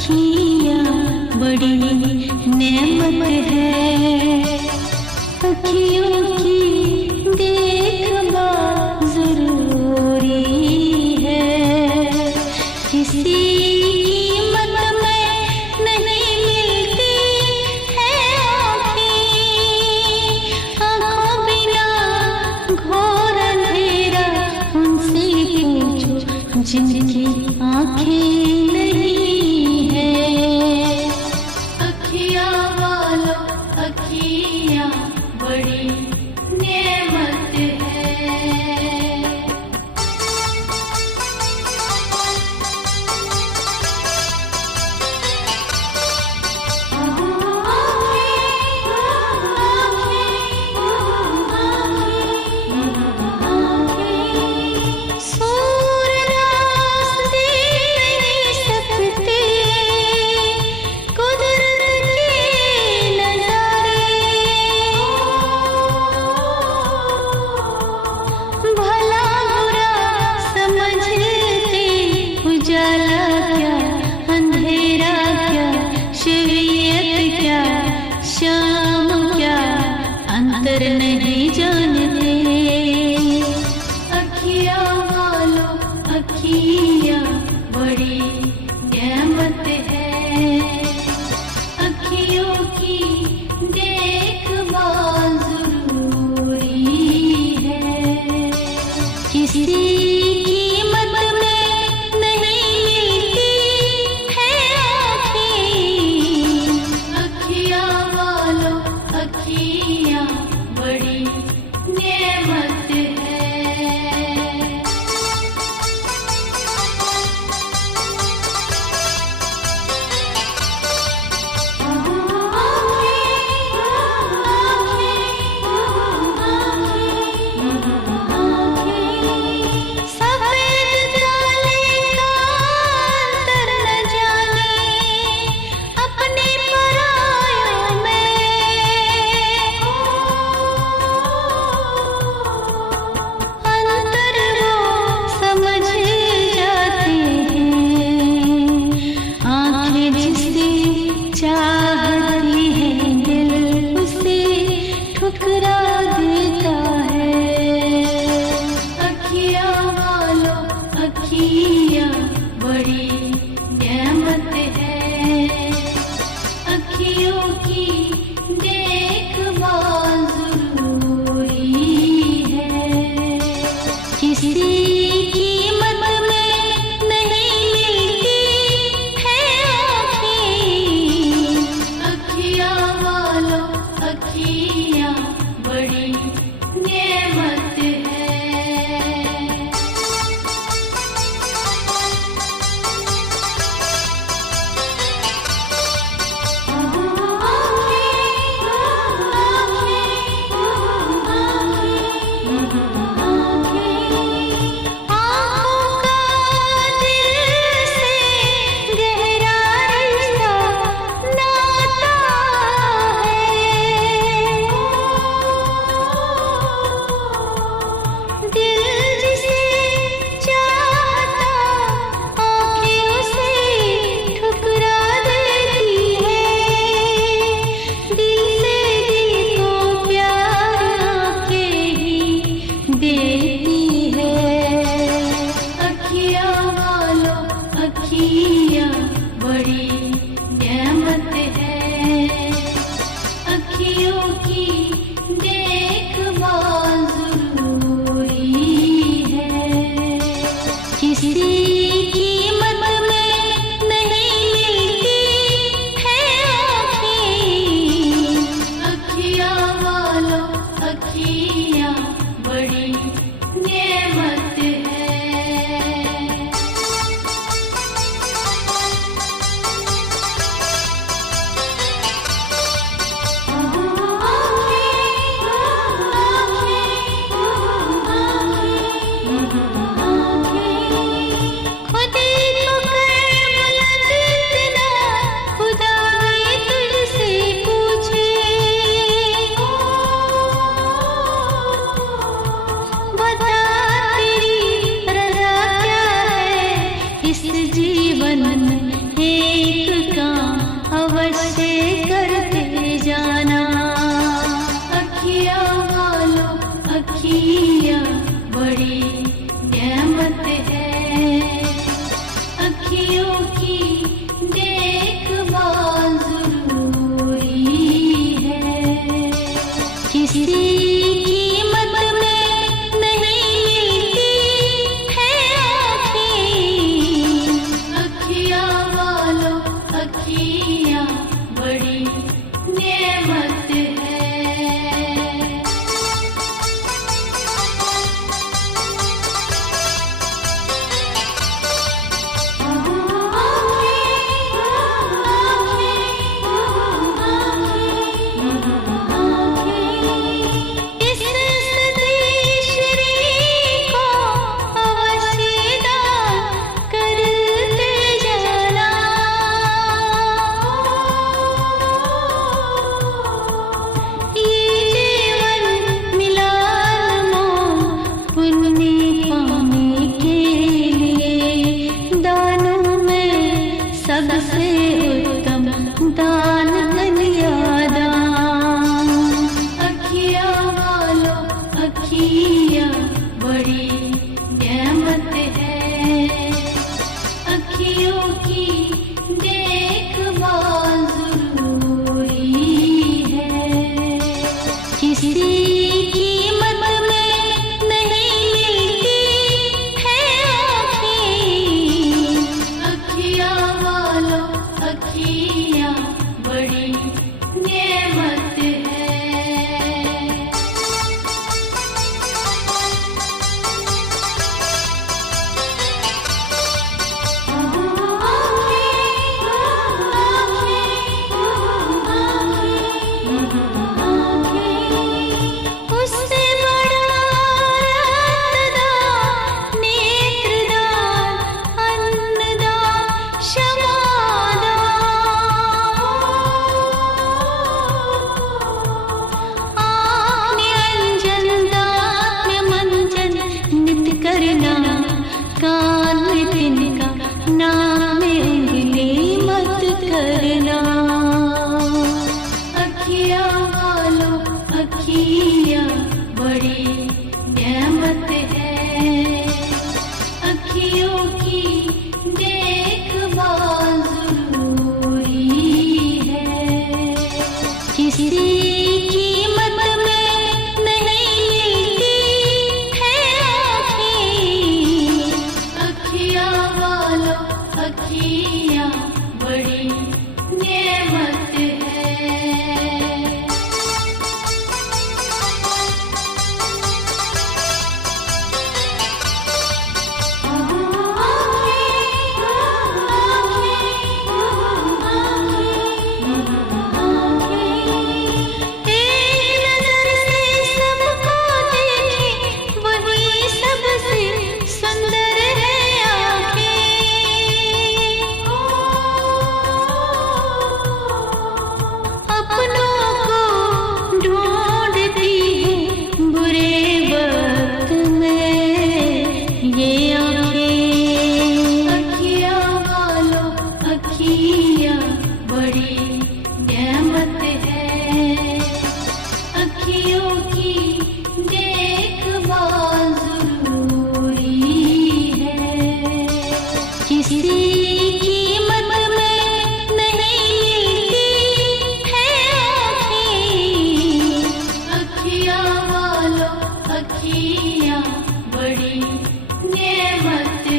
अखियाँ बड़ी नेमत है, अखियों की देखभाल जरूरी है। किसी कीमत में नहीं मिलती है आँखें, आँखों बिना घोर अंधेरा उनसे पूछो जिनकी आँखें नहीं है। अखियाँ वालों अखियाँ बड़ी नेमत है। उजाला क्या अंधेरा क्या, शरीयत क्या शाम क्या, अंतर नहीं जानते। अखियाँ वालों अखियाँ बड़ी नेमत है, अखियों की देखभाल जरूरी है। किसी कीमत में नहीं मिलती है आँखें, अखियाँ वालों अखियाँ बड़ी नेमत है। ठुकरा देता है। अखियाँ वालों अखियाँ बड़ी नेमत है, अखियों की देखभाल जरूरी है। किसी कीमत में नहीं मिलती है आँखें, अखियाँ वालों अखियाँ बड़ी नेमत है। अखियाँ बड़ी नेमत है, अखियों की देखभाल जरूरी है। किसी कीमत में नहीं मिलती है आँखें, अखियाँ वालों अखियाँ बड़ी नेमत है। खुद सबसे उत्तम दान कन्यादान। अखियाँ वालों अखियाँ बड़ी नेमत है, अखियों की देखभाल जरूरी है। किसी कीमत में नहीं मिलती है आँखें। अखियाँ वालों अखियाँ बड़ी नेमत है। उससे बड़ा रक्तदान, नेत्रदान, अन्नदान, क्षमादान। आपने अंजन दान में मंजन नित करना, कान में तिनका नाक में उंगली मत करना। अखियाँ वालों अखियाँ बड़ी नेमत है, अखियों की देखभाल जरूरी है। किसी कीमत में नहीं मिलती है आँखें। अखियाँ वालों अखियाँ बड़ी नेमत है। एक नजर से सबको देखे, वही सबसे सुंदर है आँखें। अपनों को ढूंढती है बुरे वक्त में ये आँखें। अखियाँ वालों अखियाँ बड़ी नेमत है, अखियों की देखभाल जरूरी है। किसी कीमत में नहीं मिलती है आँखें। अखियाँ वालों अखियाँ बड़ी नेमत है।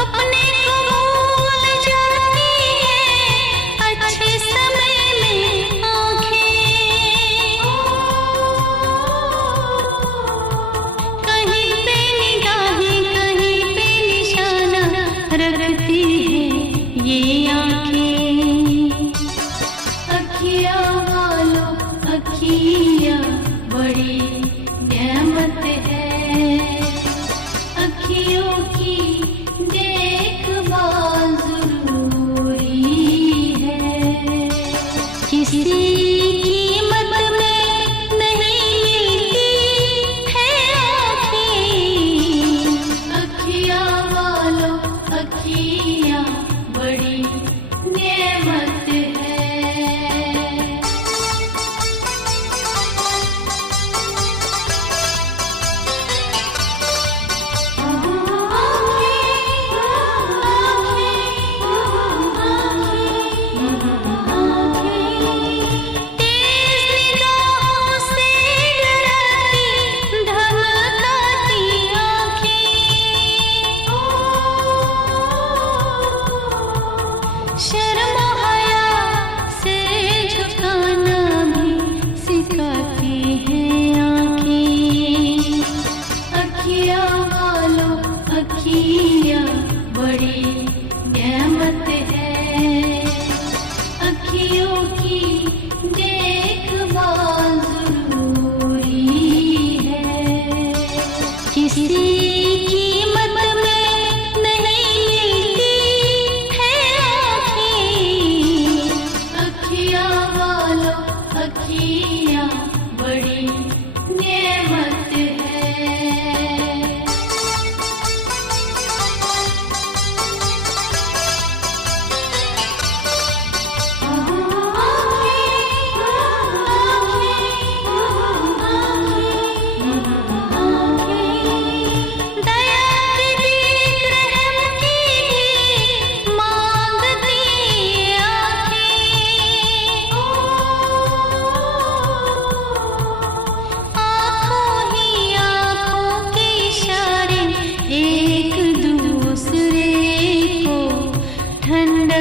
अपने को भूल जाती है अच्छे समय में आँखें। कहीं पे निगाहें, कहीं पे निशाना रखती है ये आँखें। अखियाँ वालों अखियाँ बड़ी नेमत है, अखियों की देखभाल जरूरी है। किसी कीमत में नहीं मिलती है आँखें। अखियाँ वालों अखियाँ बड़ी नेमत है। अखियाँ बड़ी नेमत है, अखियों की देखभाल जरूरी है। किसी कीमत में नहीं मिलती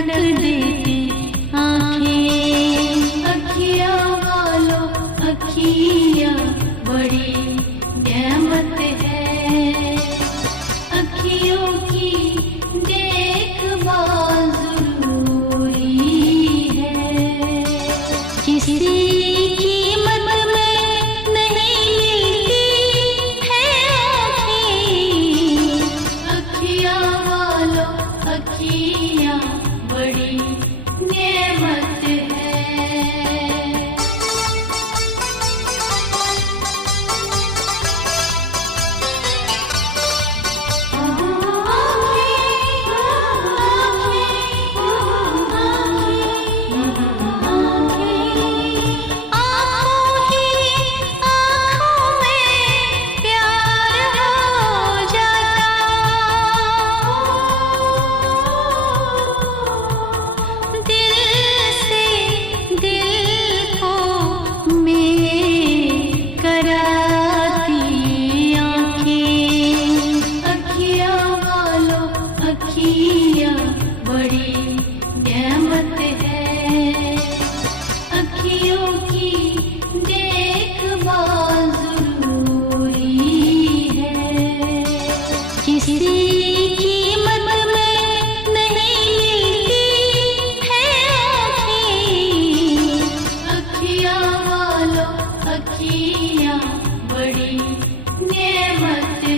देती आँखें। अखियाँ वालों अखियाँ बड़ी नेमत है, अखियों की देखभाल जरूरी है। किसी कीमत में नहीं मिलती है आँखें। अखियाँ वालों अखियाँ बड़ी नेमत है। अखियाँ बड़ी नेमत है, अखियों की देखभाल जरूरी है। किसी कीमत में नहीं मिलती है आँखें। अखियाँ वालों अखियाँ बड़ी नेमत है।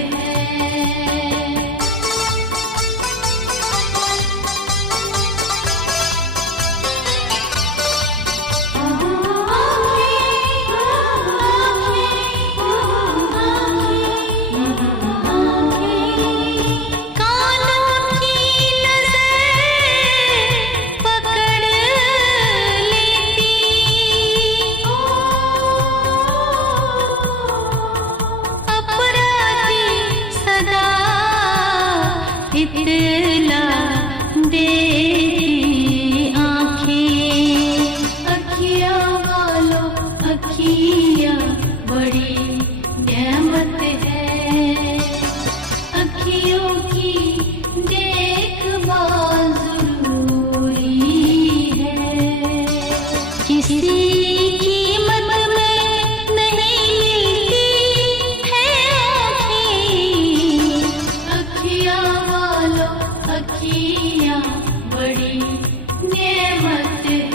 इतला देती आँखें। अखियाँ वालों अखियाँ बड़ी नेमत है, अखियों की देखभाल जरूरी है। किसी कीमत में नहीं मिलती है आँखें। अखियाँ वालों अखियाँ बड़ी नेमत है।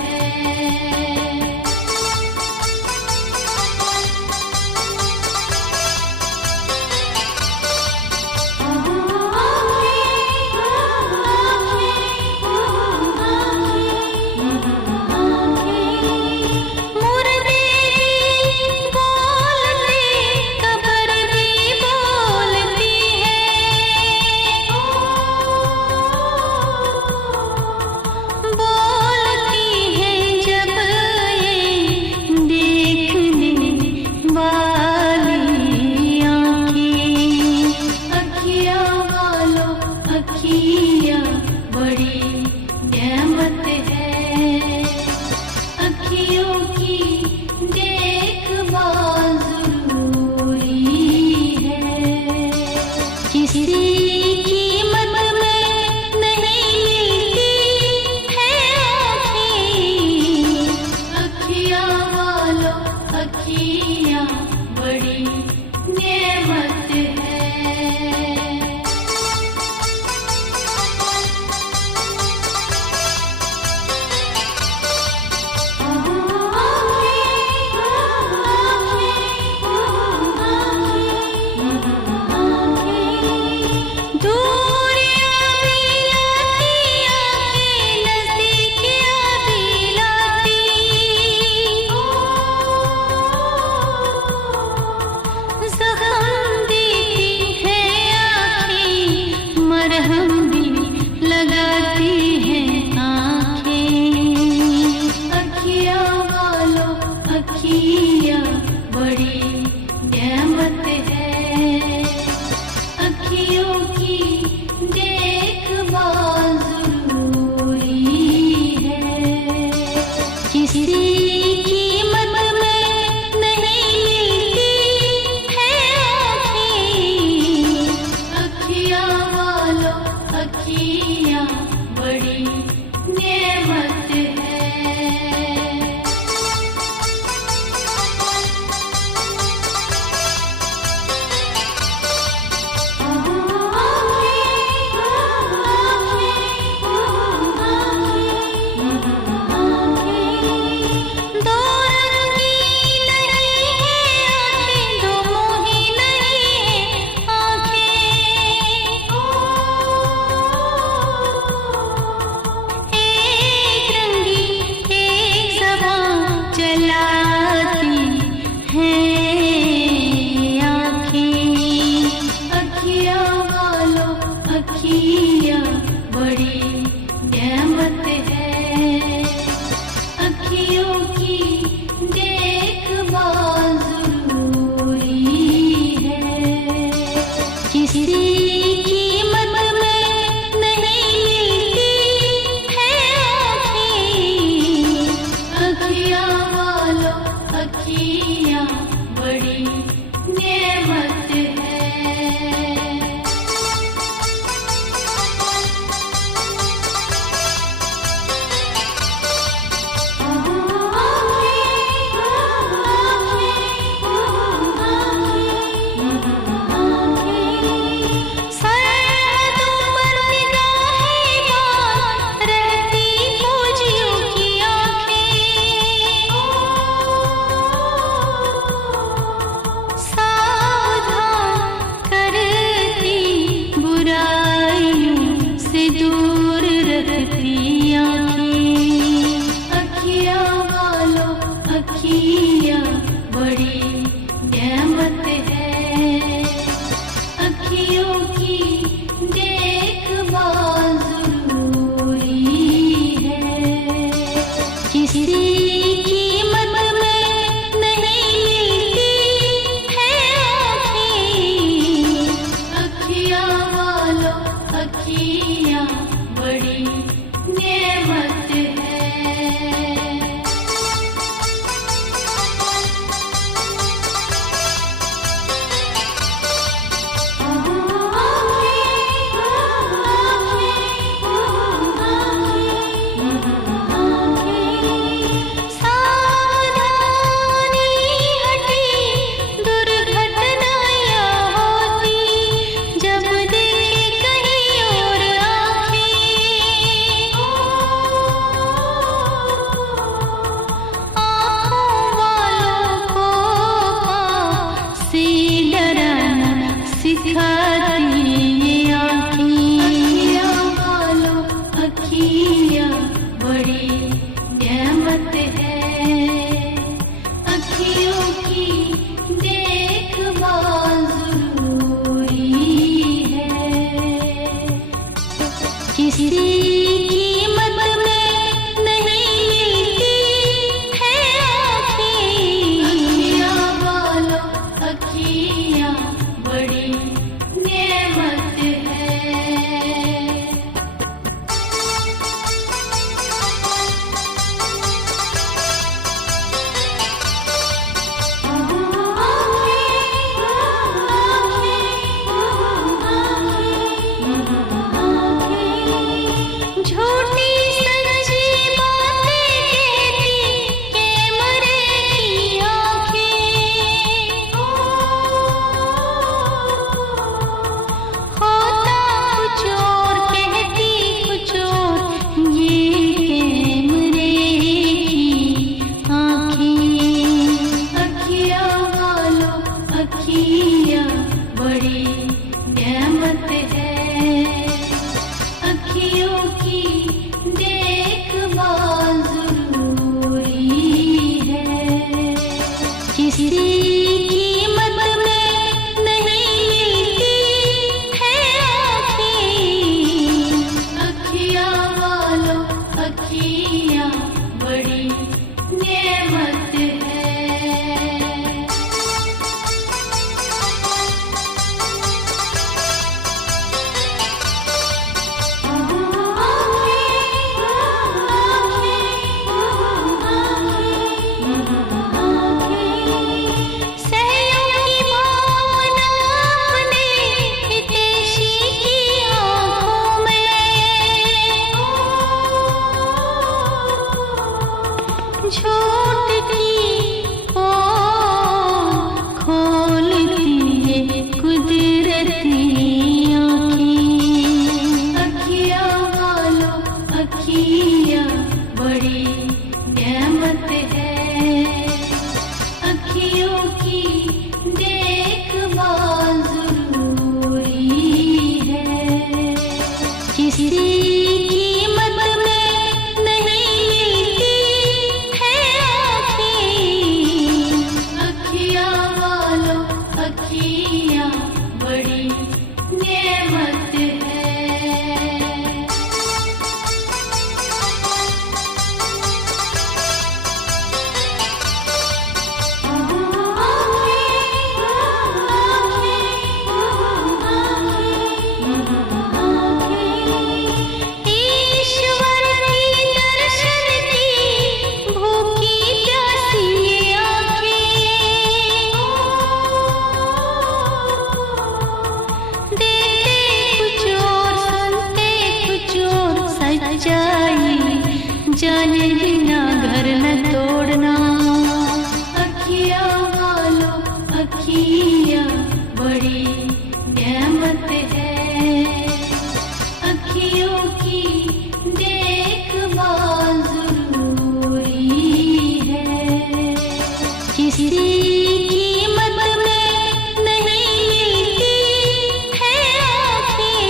अखियाँ बड़ी नेमत है, अखियों की देखभाल जरूरी है। किसी कीमत में नहीं मिलती है आँखें। अखियाँ वालों अखियाँ बड़ी नेमत है। अखियाँ बड़ी नेमत है, अखियों की देखभाल जरूरी है। किसी कीमत में नहीं मिलती है आँखें। अखियाँ वालों अखियाँ बड़ी नेमत है। दो रंगी नहीं है आँखें, दो मोही नहीं है आँखें। एक रंगी एक ज़बान चलाती हैं आँखें। अखियाँ वालों अखियाँ बड़ी नेमत है। अखियों की देखभाल जरूरी है। किसी कीमत में नहीं मिलती है आँखें। अखियाँ वालों अखियाँ बड़ी नेमत है। सरहदों पर निगाहें बांध रहती फौजियों की आँखें। सावधान करती बुराइयों से दूर रखती आँखें। अखियाँ वालों अखियाँ बड़ी नेमत है। अखियों की देखभाल जरूरी है। किसी कीमत में नहीं मिलती है आँखें। अखियाँ वालों अखियाँ बड़ी नेमत है। सावधानी हटी दुर्घटनाएं होती जब देखे कहीं और आँखें। आँखों वालों को पाँव से डराना सिखाती ये आँखें। अखियाँ वालों अखियाँ बड़ी नेमत है। अखियों की देखभाल जरूरी है। किसी कीमत में नहीं मिलती है आँखें। अखियाँ वालों अखियाँ बड़ी नेमत है। किसी कीमत में नहीं मिलती है आँखें। अखियाँ वालों अखियाँ बड़ी नेमत है। ईश्वर की दर्शन की भूखी प्यासी ये आँखें, देते कुछ और सुनते कुछ और सच्चाई, जाने बिना घर न तोड़ना। अखियाँ वालों अखियाँ बड़ी नेमत है। अखियों की देखभाल जरूरी है। किसी कीमत में नहीं मिलती है आँखें।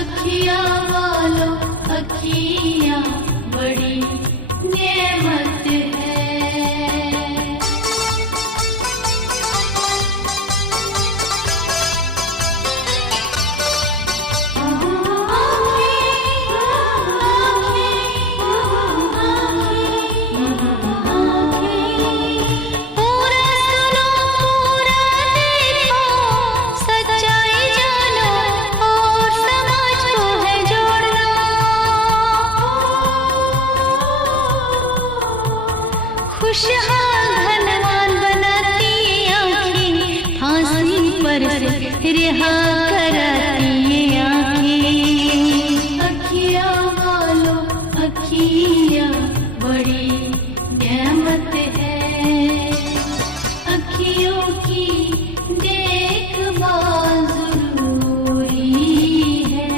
अखियाँ वालों अखियाँ बड़ी नेमत है। पूरा सुनो पूरा देखो, सच्चाई जानो और समाज को है जोड़ना। खुशहाल धनवान बनाती आँखें, फांसी पर से रिहा कराती ये आँखें। अखियाँ वालों अखियाँ बड़ी नेमत है। अखियों की देखभाल जरूरी है।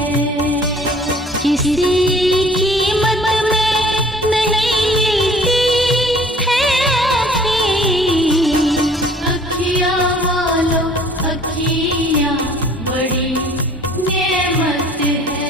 किसी कीमत में नहीं मिलती है आँखें। अखियाँ वालों अखियाँ बड़ी नेमत है।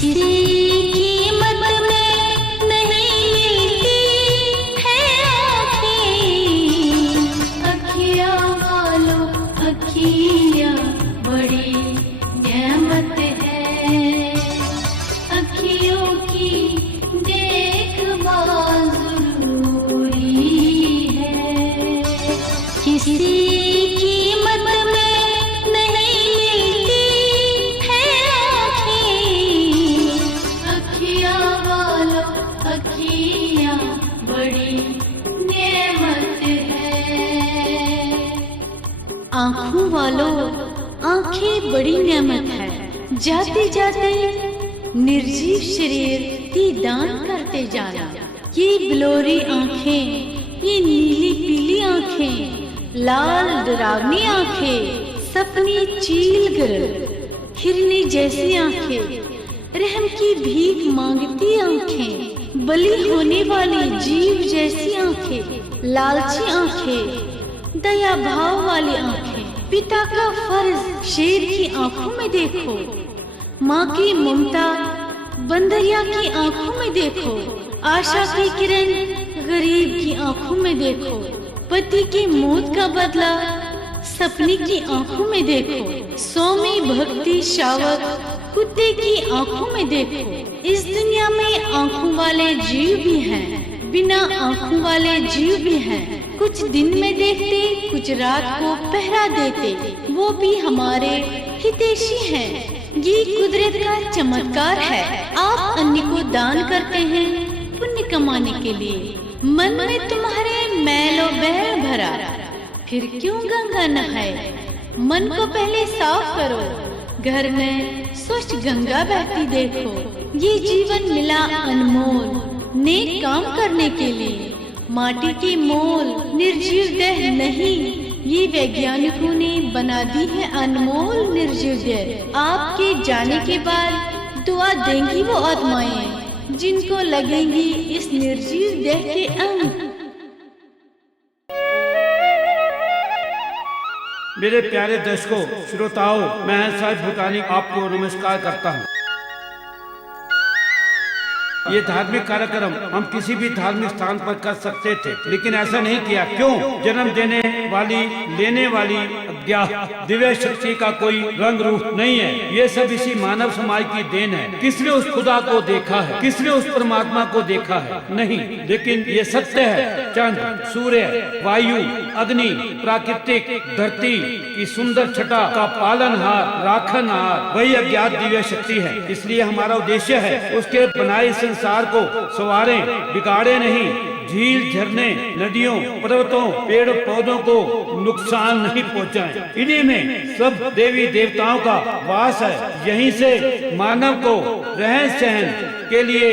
किसी कीमत में नहीं मिलती है आँखें। अखियाँ वालों अखियाँ बड़ी नेमत है, अखियों की देखभाल जरूरी है। किसी कीमत में नहीं मिलती है आँखें। अखियाँ वालों अखियाँ बड़ी नेमत है। आँखों वालों आँखें बड़ी नेमत है। जाते जाते निर्जीव शरीर की दान करते जाना। ये बिलोरी आँखें, ये नीली पीली आँखें, लाल डरावनी आँखें, सपनी चील गरल हिरनी जैसी आँखें, रहम की भीख मांगती आँखें, बलि होने वाली जीव जैसी आँखें, लालची आँखें, दया भाव वाली आँखें। पिता का फर्ज शेर की आंखों में देखो, माँ की ममता बंदरिया की आंखों में देखो, आशा की किरण गरीब की आंखों में देखो, पति की मौत का बदला सपने की आंखों में देखो, सौम्य भक्ति शावक कुत्ते की आंखों में देखो। इस दुनिया में आंखों वाले जीव भी हैं, बिना आंखों वाले जीव भी हैं। कुछ दिन में देखते, कुछ रात को पहरा देते, वो भी हमारे हितैषी हैं। ये कुदरत का चमत्कार है। आप अन्य को दान करते हैं पुण्य कमाने के लिए। मन में तुम्हारे मैलो बैल भरा, फिर क्यों गंगा नहाए? मन को पहले साफ करो, घर में स्वच्छ गंगा बहती देखो। ये जीवन मिला अनमोल नेक काम करने के लिए। माटी की मोल निर्जीव देह नहीं, ये वैज्ञानिकों ने बना दी है अनमोल निर्जीव देह। आपके जाने के बाद दुआ देंगी वो आत्माएं जिनको लगेंगी इस निर्जीव देह के अंग। मेरे प्यारे दर्शकों, श्रोताओं, मैं साहिब भूटानी आपको नमस्कार करता हूँ। ये धार्मिक कार्यक्रम हम किसी भी धार्मिक स्थान पर कर सकते थे, लेकिन ऐसा नहीं किया। क्यों? जन्म देने वाली, लेने वाली अज्ञात दिव्य शक्ति का कोई रंग रूप नहीं है। ये सब इसी मानव समाज की देन है। किसने उस खुदा को देखा है? किसने उस परमात्मा को देखा है? नहीं, लेकिन ये सत्य है। चंद्र, सूर्य, वायु, अग्नि, प्राकृतिक धरती की सुंदर छटा का पालनहार, राखनहार वही अज्ञात दिव्य शक्ति है। इसलिए हमारा उद्देश्य है उसके बनाए संसार को संवारें, बिगाड़े नहीं। झील, झरने, नदियों, पर्वतों, पेड़ पौधों को नुकसान नहीं पहुंचाएं। इन्हीं में सब देवी देवताओं का वास है। यहीं से मानव को रहन सहन के लिए